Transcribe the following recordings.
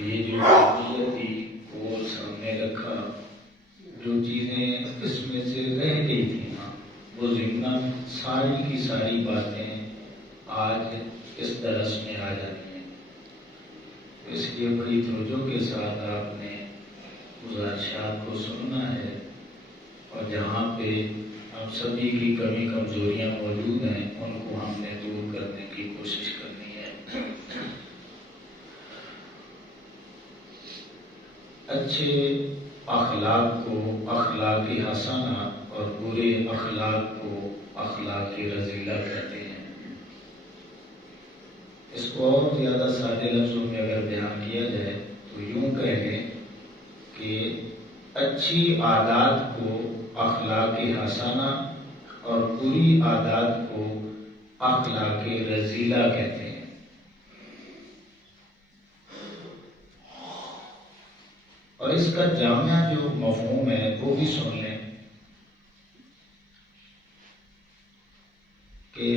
یہ جو قبولیت تھی وہ سامنے رکھا، جو چیزیں اس میں سے رہ گئی تھیں نا وہ ضمن ساری کی ساری باتیں آج اس درس میں آ جاتی ہیں۔ اس لیے بڑی توجہ کے ساتھ آپ نے گزارشات کو سننا ہے، اور جہاں پہ ہم سبھی کی کمی کمزوریاں موجود ہیں ان کو ہم نے دور کرنے کی کوشش کرنی ہے۔ اچھے اخلاق کو اخلاق حسنہ اور برے اخلاق کو اخلاق رذیلہ کہتے ہیں۔ اس کو اور زیادہ سادے لفظوں میں اگر بیان کیا جائے تو یوں کہیں کہ اچھی عادات کو اخلاق حسنہ اور بری عادات کو اخلاق رذیلہ کہتے ہیں۔ اور اس کا جامع جو مفہوم ہے وہ بھی سن لیں کہ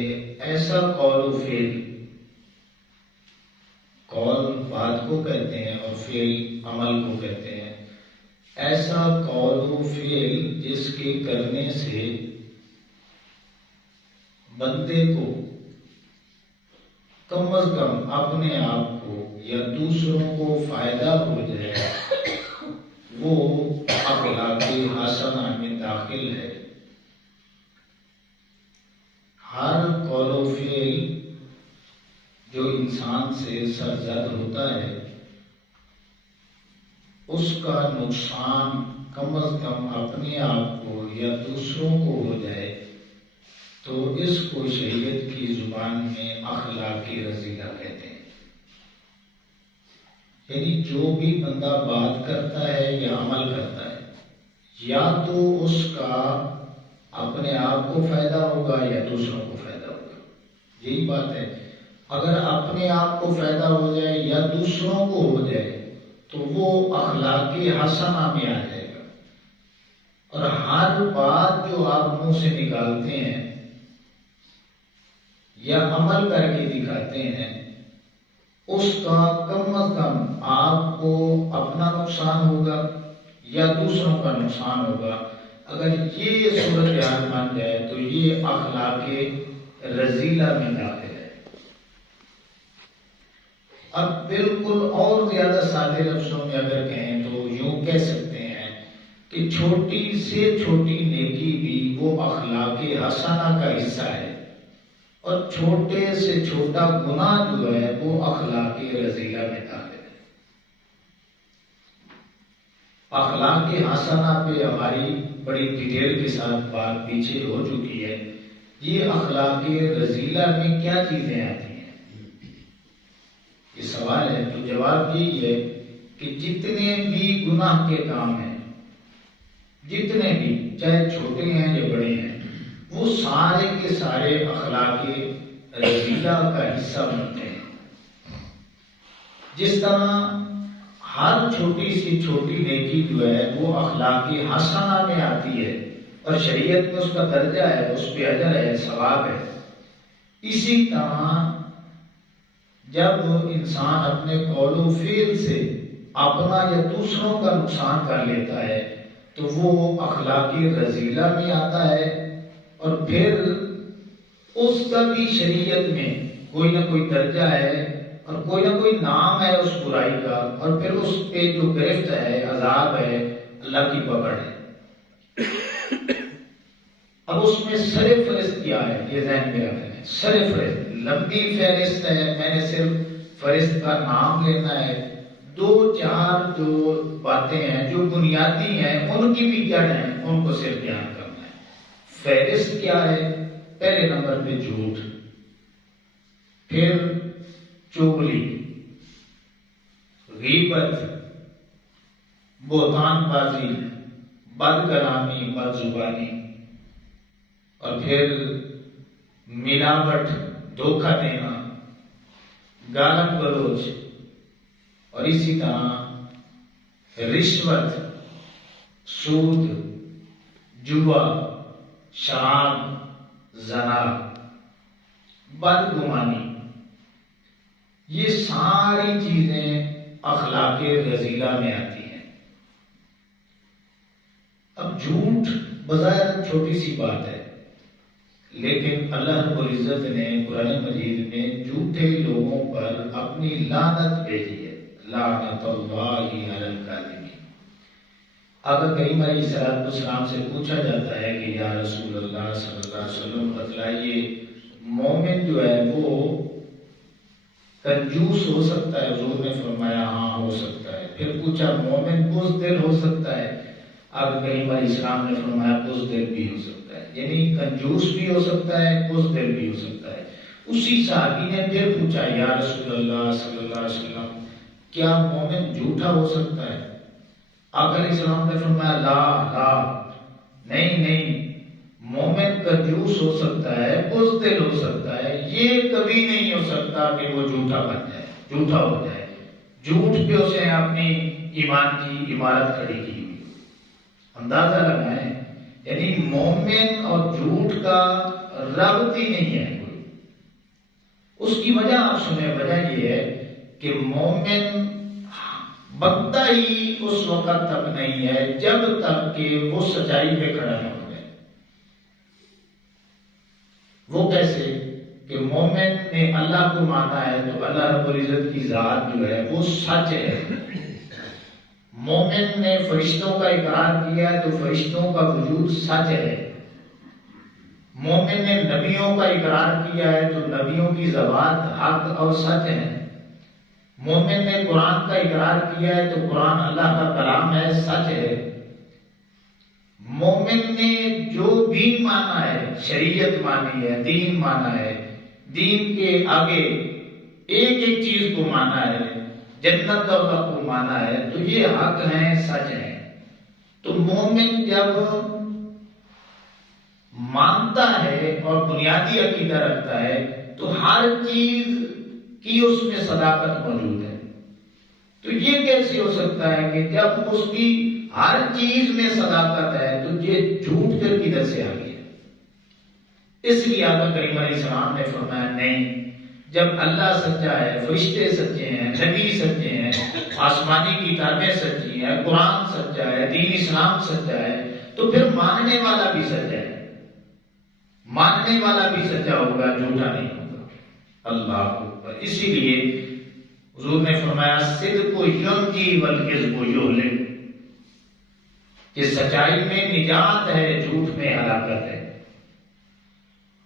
ایسا قول و فعل، قول بات کو کہتے ہیں اور فعل عمل کو کہتے ہیں، ایسا قول و فعل جس کے کرنے سے بندے کو کم از کم اپنے آپ کو یا دوسروں کو فائدہ ہو جائے، وہ اخلاق حسنہ میں داخل ہے۔ ہر قول و فعل جو انسان سے سرزد ہوتا ہے اس کا نقصان کم از کم اپنے آپ کو یا دوسروں کو ہو جائے تو اس کو شریعت کی زبان میں اخلاق رذیلہ کہتے ہیں۔ یعنی جو بھی بندہ بات کرتا ہے یا عمل کرتا ہے، یا تو اس کا اپنے آپ کو فائدہ ہوگا یا دوسروں کو فائدہ ہوگا، یہی بات ہے۔ اگر اپنے آپ کو فائدہ ہو جائے یا دوسروں کو ہو جائے تو وہ اخلاق حسنہ میں آ جائے گا۔ اور ہر بات جو آپ منہ سے نکالتے ہیں یا عمل کر کے دکھاتے ہیں اس کا کم از کم آپ کو اپنا نقصان ہوگا یا دوسروں کا نقصان ہوگا۔ اگر یہ صورتحال بن جائے تو یہ اخلاق رذیلہ میں داخل ہے۔ اب بالکل اور زیادہ سادے لفظوں میں اگر کہیں تو یوں کہہ سکتے ہیں کہ چھوٹی سے چھوٹی نیکی بھی وہ اخلاق حسنہ کا حصہ ہے، اور چھوٹے سے چھوٹا گناہ جو ہے وہ اخلاق رذیلہ میں داخل ہے۔ اخلاق حسنہ پہ ہماری بڑی ڈیٹیل کے ساتھ بات پیچھے ہو چکی ہے۔ یہ اخلاق رذیلہ میں کیا چیزیں آتی ہیں؟ یہ سوال ہے، تو جواب یہی ہے کہ جتنے بھی گناہ کے کام ہیں، جتنے بھی چاہے چھوٹے ہیں یا بڑے ہیں، وہ سارے کے سارے اخلاق رذیلہ کا حصہ بنتے ہیں۔ جس طرح ہر چھوٹی سی چھوٹی نیکی جو ہے وہ اخلاق حسنہ میں آتی ہے اور شریعت میں اس کا درجہ ہے، اس پہ اجر ہے، ثواب ہے، اسی طرح جب انسان اپنے قول و فعل سے اپنا یا دوسروں کا نقصان کر لیتا ہے تو وہ اخلاق رذیلہ میں آتا ہے، اور پھر اس کا بھی شریعت میں کوئی نہ کوئی درجہ ہے اور کوئی نہ کوئی نام ہے اس برائی کا، اور پھر اس پہ جو گرفت ہے، عذاب ہے، اللہ کی پکڑ ہے۔ اب اس میں سر فہرست کیا ہے یہ ذہن میں رکھنا ہے۔ سر فہرست لمبی فہرست ہے، میں نے صرف فہرست کا نام لینا ہے۔ دو چار جو باتیں ہیں جو بنیادی ہیں ان کی بھی جڑ ہیں، ان کو صرف بیان کرنا ہے۔ فہرست کیا ہے؟ پہلے نمبر پہ جھوٹ، پھر چغلی، غیبت، بہتان بازی، بد کلامی، بد زبانی، اور پھر ملاوٹ، دھوکہ دینا، گالم گلوچ، اور اسی طرح رشوت، سود، جوا، شراب، زنا، بدگمانی، یہ ساری چیزیں اخلاق اخلاق رذیلہ میں آتی ہیں۔ اب جھوٹ بظاہر چھوٹی سی بات ہے، لیکن اللہ رب العزت نے قرآن مجید میں جھوٹے لوگوں پر اپنی لعنت بھیجی ہے، لعنت اللہ علی الکاذبین۔ اگر کریم علیہ السلام سے پوچھا جاتا ہے کہ یا رسول اللہ صلی اللہ علیہ وسلم بتلائیے، مومن جو ہے وہ کنجوس ہو سکتا ہے؟ حضور نے فرمایا ہاں ہو سکتا ہے۔ پھر پوچھا مومن بزدل ہو سکتا ہے؟ اب کریم علیہ السلام نے فرمایا بزدل بھی ہو سکتا ہے، یعنی کنجوس بھی ہو سکتا ہے، بزدل بھی ہو سکتا ہے۔ اسی صحابی نے پھر پوچھا یا رسول اللہ صلی اللہ علیہ وسلم کیا مومن جھوٹا ہو سکتا ہے؟ آقا علیہ السلام نے فرمایا لا نہیں، مومن کنجوس ہو سکتا ہے، بزدل ہو سکتا ہے، یہ کبھی نہیں ہو سکتا کہ وہ جھوٹا بن جائے، جھوٹا ہو جائے۔ جھوٹ پہ اسے اپنی ایمان کی عمارت کھڑی کی ہوئی۔ اندازہ لگائیں، یعنی مومن اور جھوٹ کا ربط ہی نہیں ہے کوئی۔ اس کی وجہ آپ سنیں، وجہ یہ ہے کہ مومن بنتا ہی اس وقت تک نہیں ہے جب تک کہ وہ سچائی پہ کھڑا نہ ہو جائے۔ وہ کیسے؟ کہ مومن نے اللہ کو مانا ہے تو اللہ رب العزت کی ذات جو ہے وہ سچ ہے۔ مومن نے فرشتوں کا اقرار کیا ہے تو فرشتوں کا وجود سچ ہے۔ مومن نے نبیوں کا اقرار کیا ہے تو نبیوں کی زبان حق اور سچ ہے۔ مومن نے قرآن کا اقرار کیا ہے تو قرآن اللہ کا کلام ہے، سچ ہے۔ مومن نے جو بھی مانا ہے، شریعت مانی ہے، دین مانا ہے، دین کے آگے ایک ایک چیز کو مانا ہے، جنت دوزخ کو مانا ہے، تو یہ حق ہیں، سچ ہیں۔ تو مومن جب مانتا ہے اور بنیادی عقیدہ رکھتا ہے تو ہر چیز کی اس میں صداقت موجود ہے۔ تو یہ کیسے ہو سکتا ہے کہ جب اس کی ہر چیز میں صداقت ہے تو یہ جھوٹ پھر کدھر سے آ گیا؟ اس لیے آقا کریم علیہ السلام نے فرمایا نہیں، جب اللہ سچا ہے، فرشتے سچے ہیں، نبی سچے ہیں، آسمانی کتابیں سچی ہیں، قرآن سچا ہے، دین اسلام سچا ہے، تو پھر ماننے والا بھی سچا ہے، ماننے والا بھی سچا ہوگا، جھوٹا نہیں ہوگا۔ اللہ اکبر۔ اسی لیے حضور نے فرمایا صدق ینجی والکذب یہلک، کہ سچائی میں نجات ہے، جھوٹ میں ہلاکت ہے۔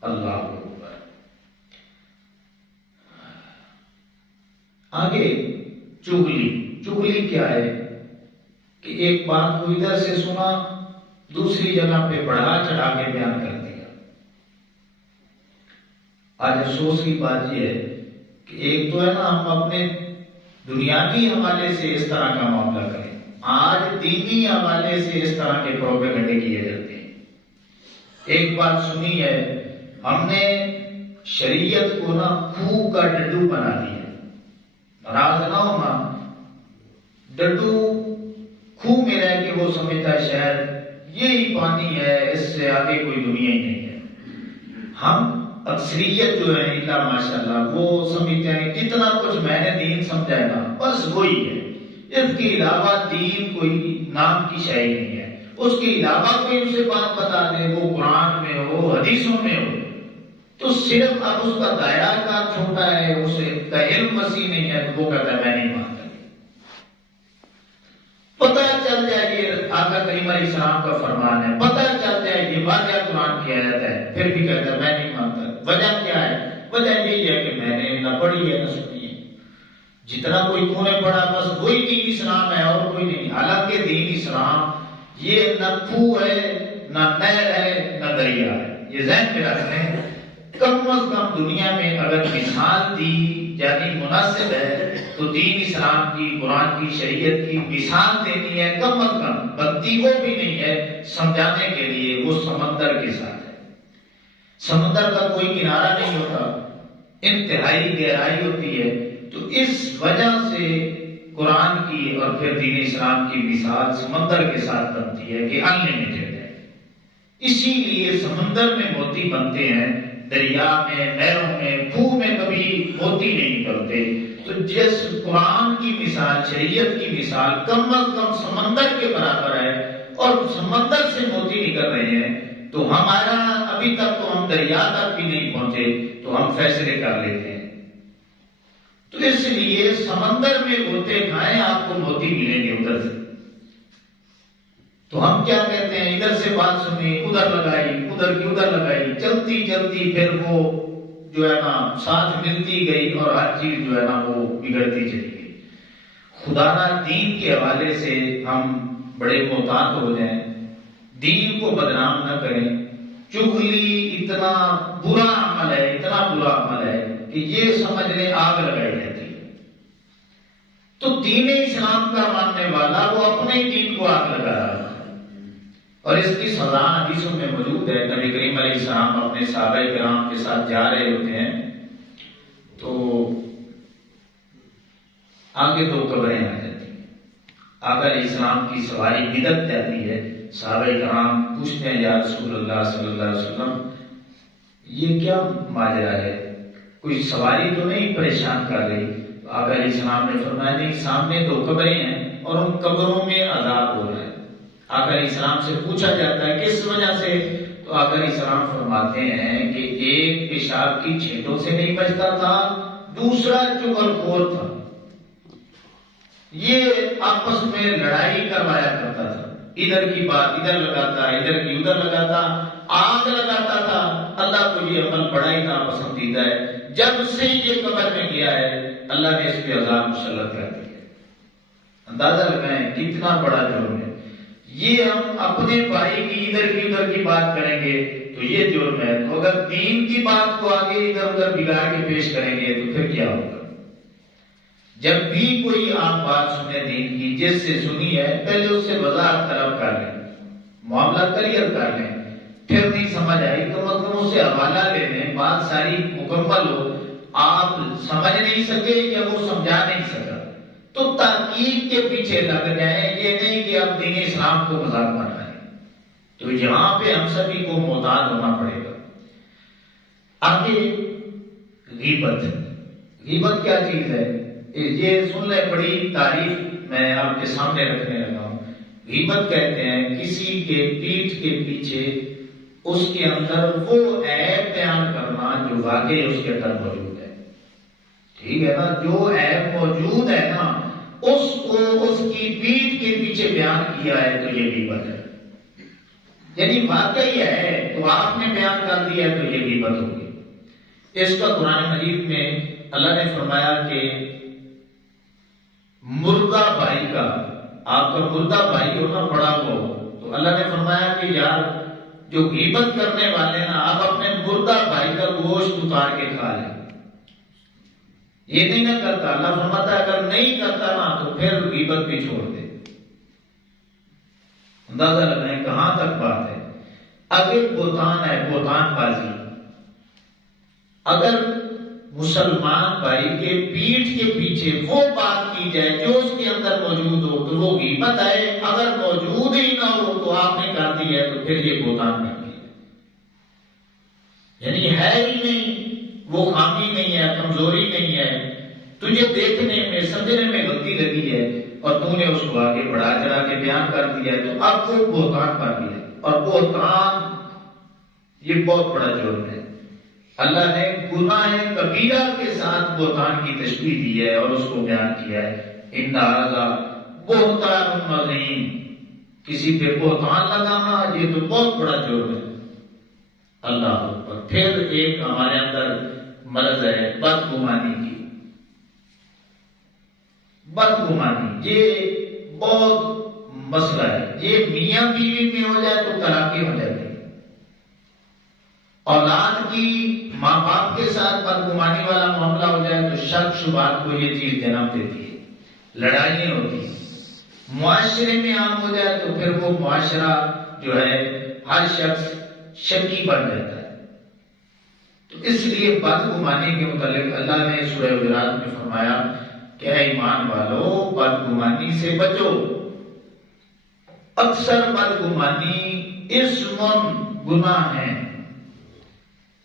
اللہ اکبر۔ آگے چغلی کیا ہے کہ ایک بات کو ادھر سے سنا، دوسری جگہ پہ بڑھا چڑھا کے بیان کر دیا۔ آج افسوس کی بات یہ ہے کہ ایک تو ہے نا ہم اپنے دنیاوی حوالے سے اس طرح کا معاملہ کریں، آج دینی حوالے سے اس طرح کے پروپیگنڈے کیے جاتے ہیں۔ ایک بات سنی ہے، ہم نے شریعت کو نا خوہ کا ڈڈو بنا دیا۔ ناراض نہ ہونا، ڈڈو خوہ میں رہ کے وہ سمجھتا ہے شاید یہی پانی ہے، اس سے آگے کوئی دنیا ہی نہیں ہے۔ ہم اکثریت جو ہے اللہ ماشاءاللہ وہ سمجھتے ہیں کتنا کچھ میں نے دین سمجھا ہے نا بس وہی ہے، اس کے علاوہ دین کوئی نام کی شے نہیں ہے۔ اس کے علاوہ کوئی اسے بات بتا دے، وہ قرآن میں ہو، حدیثوں میں ہو، تو صرف اب اس کا دائرہ کا چھوٹا ہے، اسے کا علم وسیع نہیں ہے، تو وہ کہتا ہے میں نہیں مانتا۔ پتہ چل جائے یہ آقا کریم علیہ السلام کا فرمان ہے، پتہ چل جائے یہ واقعہ قرآن کی آیت ہے، پھر بھی کہتا ہے میں نہیں مانتا۔ وجہ کیا ہے؟ وجہ یہی ہے کہ میں نے نہ پڑھی ہے نہ سنی ہے، جتنا کوئی تو نے پڑھا بس وہی دین اسلام ہے اور کوئی نہیں۔ حالانکہ دین اسلام یہ نہ خوہ ہے، نہ نہر ہے، نہ دریا ہے۔ یہ ذہن میں رکھ لیں، کم از کم دنیا میں اگر مثال دی یعنی مناسب ہے تو دین اسلام کی، قرآن کی، شریعت کی مثال دینی ہے، کم از کم بنتی وہ بھی نہیں ہے سمجھانے کے لیے، وہ سمندر کے ساتھ ہے۔ سمندر کا کوئی کنارہ نہیں ہوتا، انتہائی گہرائی ہوتی ہے، تو اس وجہ سے قرآن کی اور پھر دین اسلام کی مثال سمندر کے ساتھ بنتی ہے کہ انلمیٹڈ ہے۔ اسی لیے سمندر میں موتی بنتے ہیں، دریا میں، نہروں میں، خوہ میں کبھی موتی نہیں نکلتے۔ تو جس قرآن کی مثال، شریعت کی مثال کم از کم سمندر کے برابر ہے اور سمندر سے موتی نکل رہے ہیں، تو ہمارا ابھی تک تو ہم دریا تک بھی نہیں پہنچے تو ہم فیصلے کر لیتے ہیں۔ تو اس لیے سمندر میں ہوتے کھائیں آپ کو موتی ملیں گے ادھر سے۔ تو ہم کیا کہتے ہیں، ادھر سے بات سنی، ادھر لگائی، ادھر کی ادھر لگائی، چلتی چلتی پھر وہ جو ہے نا ساتھ ملتی گئی اور ہر چیز جو ہے نا وہ بگڑتی چلی گئی۔ خدا نہ دین کے حوالے سے ہم بڑے محتاط ہو جائیں، دین کو بدنام نہ کریں۔ چغلی اتنا برا عمل ہے، اتنا برا عمل ہے کہ یہ سمجھ لیں آگ لگائی جاتی ہے۔ تو دین اسلام کا ماننے والا وہ اپنے دین کو آگ لگا رہا ہے، اور اس کی سزا حدیثوں میں موجود ہے۔ نبی کریم علیہ السلام اپنے صحابہ کرام کے ساتھ جا رہے ہوتے ہیں تو آگے دو قبریں آ جاتی ہیں، آقا علیہ السلام کی سواری بدک جاتی ہے۔ صحابہ کرام پوچھتے ہیں، یا رسول اللہ صلی اللہ علیہ وسلم یہ کیا ماجرا ہے، کوئی سواری تو نہیں پریشان کر رہی؟ تو آقا علیہ السلام نے فرمایا نہیں، سامنے دو قبریں ہیں اور ان قبروں میں عذاب ہو رہا ہے۔ آقا علیہ السلام سے پوچھا جاتا ہے کس وجہ سے؟ تو آقا علیہ السلام فرماتے ہیں کہ ایک پیشاب کی چھینٹوں سے نہیں بچتا تھا، دوسرا چغل خور تھا، یہ آپس میں لڑائی کروایا کرتا تھا، ادھر کی بات ادھر لگاتا، ادھر کی ادھر لگاتا، آگ لگاتا تھا۔ اللہ کو یہ عمل بڑا ہی ناپسندیدہ ہے۔ جب سے یہ قبر میں گیا ہے اللہ نے اس پہ عذاب مسلط کر دیا۔ اندازہ لگائیں کتنا بڑا جرم ہے یہ۔ ہم اپنے بھائی کی ادھر کی بات کریں گے تو یہ جرم ہے، تو اگر دین کی بات کو آگے ادھر ادھر بگاڑ کے پیش کریں گے تو پھر کیا ہوگا؟ جب بھی کوئی آپ بات سنیں دین کی، جس سے سنی ہے پہلے اس سے وضاحت طلب کر لیں، معاملہ کلیئر کر لیں، پھر نہیں سمجھ آئی تو مطلب اس سے حوالہ لے لیں، بات ساری مکمل ہو، آپ سمجھ نہیں سکے یا وہ سمجھا نہیں سکا تو تحقیق کے پیچھے لگ جائیں، یہ نہیں کہ آپ دین اسلام کو مذاق بنائیں۔ تو یہاں پہ ہم سبھی کو محتاط ہونا پڑے گا۔ آگے غیبت، غیبت کیا چیز ہے یہ سن لیں، بڑی تعریف میں آپ کے سامنے رکھنے لگا ہوں۔ غیبت کہتے ہیں کسی کے پیٹھ کے پیچھے اس کے اندر وہ عیب بیان کرنا جو واقعی اس کے اندر موجود ہے، ٹھیک ہے نا؟ جو عیب موجود ہے نا اس کو اس کی پیٹھ کے پیچھے بیان کیا ہے تو یہ غیبت ہے، یعنی واقعی ہے تو آپ نے بیان کر دیا تو یہ غیبت ہوگی۔ اس کا قرآن مجید میں اللہ نے فرمایا کہ مردہ بھائی کا، آپ کا مردہ بھائی ہونا پڑا ہوا ہو تو اللہ نے فرمایا کہ یار جو غیبت کرنے والے نا آپ اپنے مردہ بھائی کا گوشت اتار کے کھا لیں، یہ نہیں نہ کرتا۔ اللہ فرماتا ہے اگر نہیں کرتا نا تو پھر غیبت بھی چھوڑ دے۔ اندازہ لگائیں کہاں تک بات ہے۔ اگر بہتان ہے، بہتان بازی، اگر مسلمان بھائی کے پیٹھ کے پیچھے وہ بات کی جائے جو اس کے اندر موجود ہو تو وہ غیبت ہے، اگر موجود ہی نہ ہو تو آپ نے کر دی ہے تو پھر یہ بہتان بن گئی، یعنی ہے ہی نہیں، وہ خامی نہیں ہے، کمزوری نہیں ہے، تجھے دیکھنے میں سمجھنے میں غلطی لگی ہے اور تو نے اس کو آگے بڑھا چڑھا کے بیان کر دیا ہے تو اب وہ بہتان بن گیا۔ اور بہتان یہ بہت بڑا جرم ہے۔ اللہ نے گناہ کبیرہ کے ساتھ بہتان کی تشبیہ دی ہے اور اس کو بیان کیا ہے، ان ھذا بہتان عظیم، کسی پہ بہتان لگانا یہ تو بہت بڑا جرم ہے۔ اللہ اکبر۔ پھر ایک ہمارے اندر مرض ہے بدگمانی کی، بدگمانی یہ بہت مسئلہ ہے، یہ میاں بیوی میں ہو جائے تو طلاقیں ہو جاتی ہے، اولاد کی ماں باپ کے ساتھ بدگمانی والا معاملہ ہو جائے تو شک شبہات کو یہ چیز جنم دیتی ہے، لڑائیاں ہوتی ہیں، معاشرے میں عام ہو جائے تو پھر وہ معاشرہ جو ہے ہر شخص شکی بن جاتا ہے۔ تو اس لیے بدگمانی کے متعلق اللہ نے سورہ حجرات میں فرمایا کہ اے ایمان والو بدگمانی سے بچو۔ اکثر بدگمانی اسم گناہ ہے،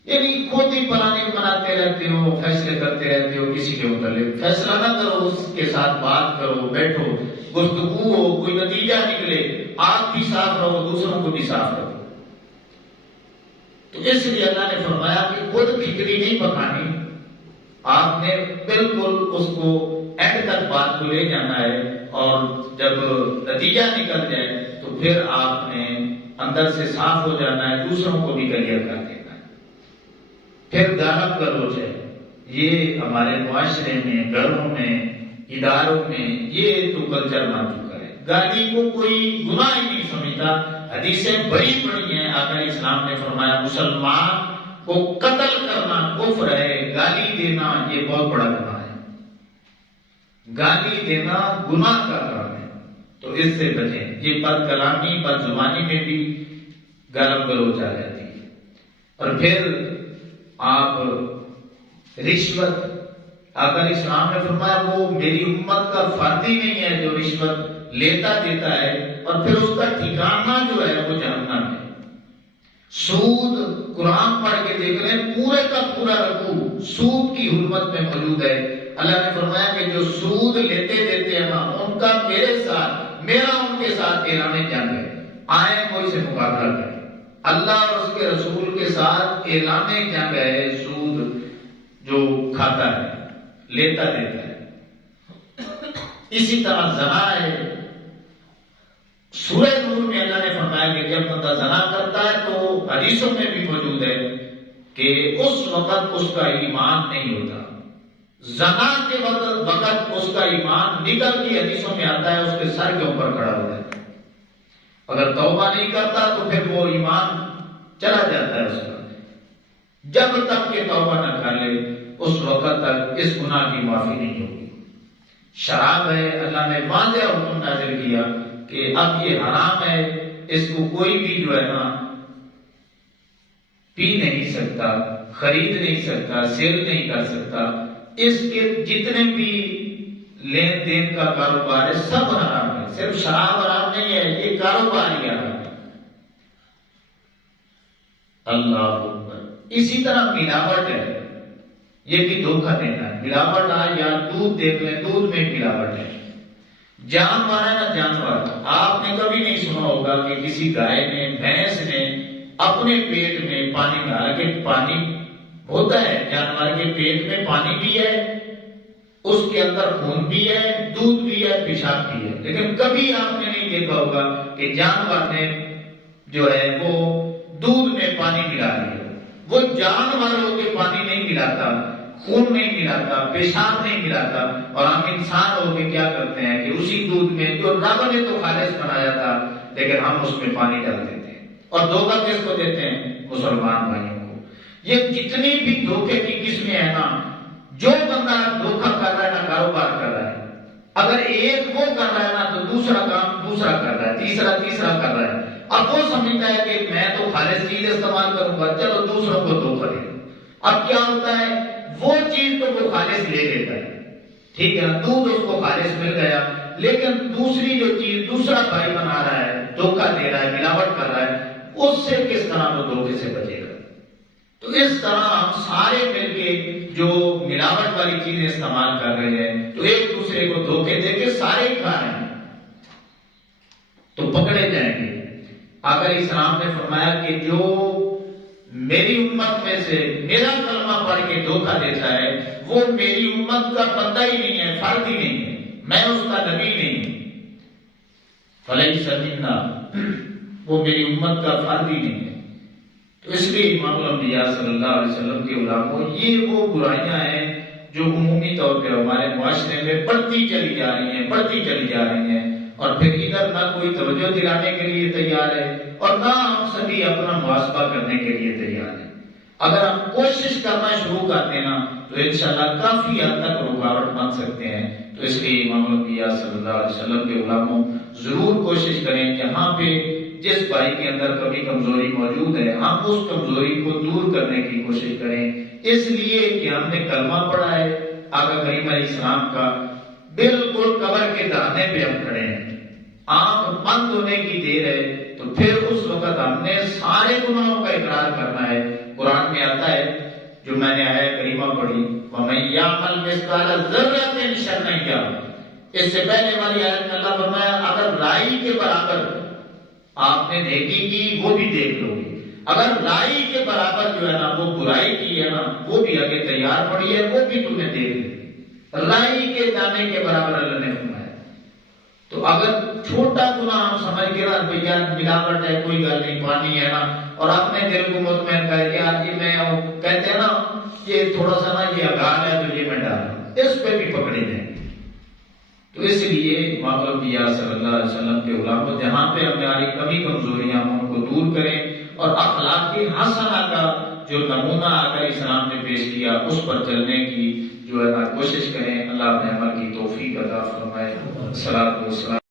یعنی خود ہی پلاننگ بناتے رہتے ہو، فیصلے کرتے رہتے ہو کسی کے متعلق. فیصلہ نہ کرو، اس کے ساتھ بات کرو، بیٹھو، گفتگو ہو، کوئی نتیجہ نکلے، آپ بھی صاف رہو، دوسروں کو بھی صاف رکھو. تو اس لیے اللہ نے فرمایا کہ خود کھچڑی نہیں پکانی، آپ نے بالکل اس کو اینڈ تک بات کو لے جانا ہے، اور جب نتیجہ نکل جائے تو پھر آپ نے اندر سے صاف ہو جانا ہے، دوسروں کو بھی کلیئر کر دینا ہے. پھر گالم گلوچ ہے، یہ ہمارے معاشرے میں، گھروں میں، اداروں میں یہ تو کلچر بن چکا ہے. گالی کو کوئی گناہ ہی نہیں سمجھتا. حدیثیں بڑی بڑی ہیں، آقا اسلام نے فرمایا مسلمان کو قتل کرنا کفر ہے، گالی دینا یہ بہت بڑا گناہ ہے. گالی دینا گناہ کا کام ہے، تو اس سے بچیں. یہ بد کلامی، بد زبانی میں بھی گالم گلوچ آ جاتی ہے. اور پھر آپ رشوت، آقا اسلام نے فرمایا وہ میری امت کا فرد ہی نہیں ہے جو رشوت لیتا دیتا ہے، اور پھر اس کا ٹھکانہ جو ہے وہ جہنم ہے. سود، قرآن پڑھ کے دیکھ لیں، پورے کا پورا رکوع سود کی حرمت میں موجود ہے. اللہ نے فرمایا کہ جو سود لیتے دیتے ہیں نا، ان کا میرے ساتھ، میرا ان کے ساتھ اعلان جنگ ہے، آئیں کوئی سے مقابلہ کریں. اللہ اور اس کے رسول کے ساتھ اعلان جنگ ہے. سود جو کھاتا ہے، لیتا دیتا ہے. اسی طرح زنا ہے. سورہ نور میں اللہ نے فرمایا کہ جب بندہ زنا کرتا ہے تو حدیثوں میں بھی موجود ہے کہ اس وقت اس کا ایمان نہیں ہوتا. زنا کے وقت اس کا ایمان نکل کے، حدیثوں میں آتا ہے، اس کے سر کے اوپر کھڑا ہو جاتا ہے. اگر توبہ نہیں کرتا تو پھر وہ ایمان چلا جاتا ہے اس کا. جب تک کہ توبہ نہ کر لے اس وقت تک اس گناہ کی معافی نہیں ہوگی. شراب ہے، اللہ نے واضح حکم نازل کیا کہ اب یہ حرام ہے، اس کو کوئی بھی جو ہے نا پی نہیں سکتا، خرید نہیں سکتا، سیل نہیں کر سکتا. اس کے جتنے بھی لین دین کا کاروبار ہے سب حرام ہے. صرف شراب حرام نہیں ہے، یہ کاروبار ہی حرام ہے. اللہ اکبر. اسی طرح ملاوٹ ہے، یہ بھی دھوکہ دینا ہے. ملاوٹ یا دودھ دیکھ لیں، دودھ میں ملاوٹ ہے. جانور ہے نا، جانور، آپ نے کبھی نہیں سنا ہوگا کہ کسی گائے نے، بھینس نے اپنے پیٹ میں پانی میں، حالانکہ پانی ہوتا ہے، جانور کے پیٹ میں پانی بھی ہے، اس کے اندر خون بھی ہے، دودھ بھی ہے، پیشاب بھی ہے، لیکن کبھی آپ نے نہیں دیکھا ہوگا کہ جانور نے جو ہے وہ دودھ میں پانی ملا دیا. وہ جانور ہو کے پانی نہیں ملاتا، خون نہیں ملاتا، پیشاب نہیں ملاتا، اور ہم انسان ہو کے کیا کرتے ہیں کہ اسی دودھ میں جو رب نے تو خالص بنایا تھا لیکن ہم اس میں پانی ڈال دیتے ہیں. اور دھوکہ کس کو دیتے ہیں؟ مسلمان بھائیوں کو. یہ جتنی بھی دھوکے کی قسمیں ہیں نا، جو بندہ دھوکہ کر رہا ہے نا، کاروبار کر رہا ہے، اگر ایک وہ کر رہا ہے نا تو دوسرا کام دوسرا کر رہا ہے، تیسرا کر رہا ہے. اب وہ سمجھتا ہے کہ میں تو خالص چیز استعمال کروں گا، چلو دوسروں کو دھوکہ دے. اب کیا ہوتا ہے، وہ چیز تو وہ خالص لے لیتا ہے، ٹھیک ہے، دودھ اس کو خالص مل گیا، لیکن دوسری جو چیز دوسرا بھائی بنا رہا ہے، دھوکہ دے رہا ہے، ملاوٹ کر رہا ہے، اس سے کس طرح وہ دھوکے سے بچے گا؟ تو اس طرح ہم سارے مل کے جو ملاوٹ والی چیزیں استعمال کر رہے ہیں تو ایک دوسرے کو دھوکے دے کے سارے ہی کھا رہے ہیں تو پکڑے جائیں گے. آقا اسلام نے فرمایا کہ جو میری امت میں سے میرا کلمہ پڑھ کے دھوکہ دیتا ہے وہ میری امت کا بندہ ہی نہیں ہے، فرد ہی نہیں ہے، میں اس کا نبی نہیں ہوں. فلیس منا، وہ میری امت کا فرد ہی نہیں ہے. تو اس لیے امام الانبیاء صلی اللہ علیہ وسلم کے علماء، یہ وہ برائیاں ہیں جو عمومی طور پہ ہمارے معاشرے میں بڑھتی چلی جا رہی ہیں، اور پھر ادھر نہ کوئی توجہ دلانے کے لیے تیار ہے اور نہ ہم سبھی اپنا محاسبہ کرنے کے لیے تیار ہیں. اگر ہم کوشش کرنا شروع کرتے ہیں نا تو انشاءاللہ کافی حد تک رکاوٹ بن سکتے ہیں. تو اس لیے امام الانبیاء صلی اللہ علیہ وسلم کے علماء ضرور کوشش کریں کہ یہاں پہ جس بھائی کے اندر کمی کمزوری موجود ہے ہم اس کمزوری کو دور کرنے کی کوشش کریں. اس لیے کہ ہم نے کلمہ پڑھا ہے آقا کریم علیہ السلام کا، بالکل قبر کے دہانے پہ ہم کھڑے ہیں، آنکھ بند ہونے کی دیر ہے، تو پھر اس وقت ہم نے سارے گناہوں کا اقرار کرنا ہے. قرآن میں آتا ہے، جو میں نے آیت کریمہ پڑھی، وَمَن يَعْمَلْ مِثْقَالَ ذَرَّةٍ شَرًّا يَرَهُ، اس سے پہلے والی آیت میں اللہ فرمایا اگر رائی کے برابر آپ نے نیکی کی وہ بھی دیکھ لو گے، اگر رائی کے برابر جو ہے نا وہ برائی کی ہے نا وہ بھی آگے تیار پڑی ہے، وہ بھی تمہیں دیکھ لے، رائی کے دانے کے برابر اللہ نے فرمایا۔ تو اگر چھوٹا گناہ ہم سمجھ کے نا بھیا ملاوٹ ہے کوئی گل نہیں، پانی ہے نا، اور اپنے دل کو مطمئن کر کے آج یہ میں کہتے ہیں نا یہ تھوڑا سا نا یہ اگال ہے تو یہ میں ڈالا، اس پہ بھی پکڑے جائیں۔ تو اس لیے امام الانبیاء صلی اللہ علیہ وسلم کے علماء جہاں پہ ہماری کمی کمزوریاں ہم ان کو دور کریں، اور اخلاق حسنہ کا جو نمونہ آقا اسلام نے پیش کیا اس پر چلنے کی جو ہے نا کوشش کریں۔ اللہ اپنے عمل کی توفیق عطا فرمائے۔ الصلاۃ والسلام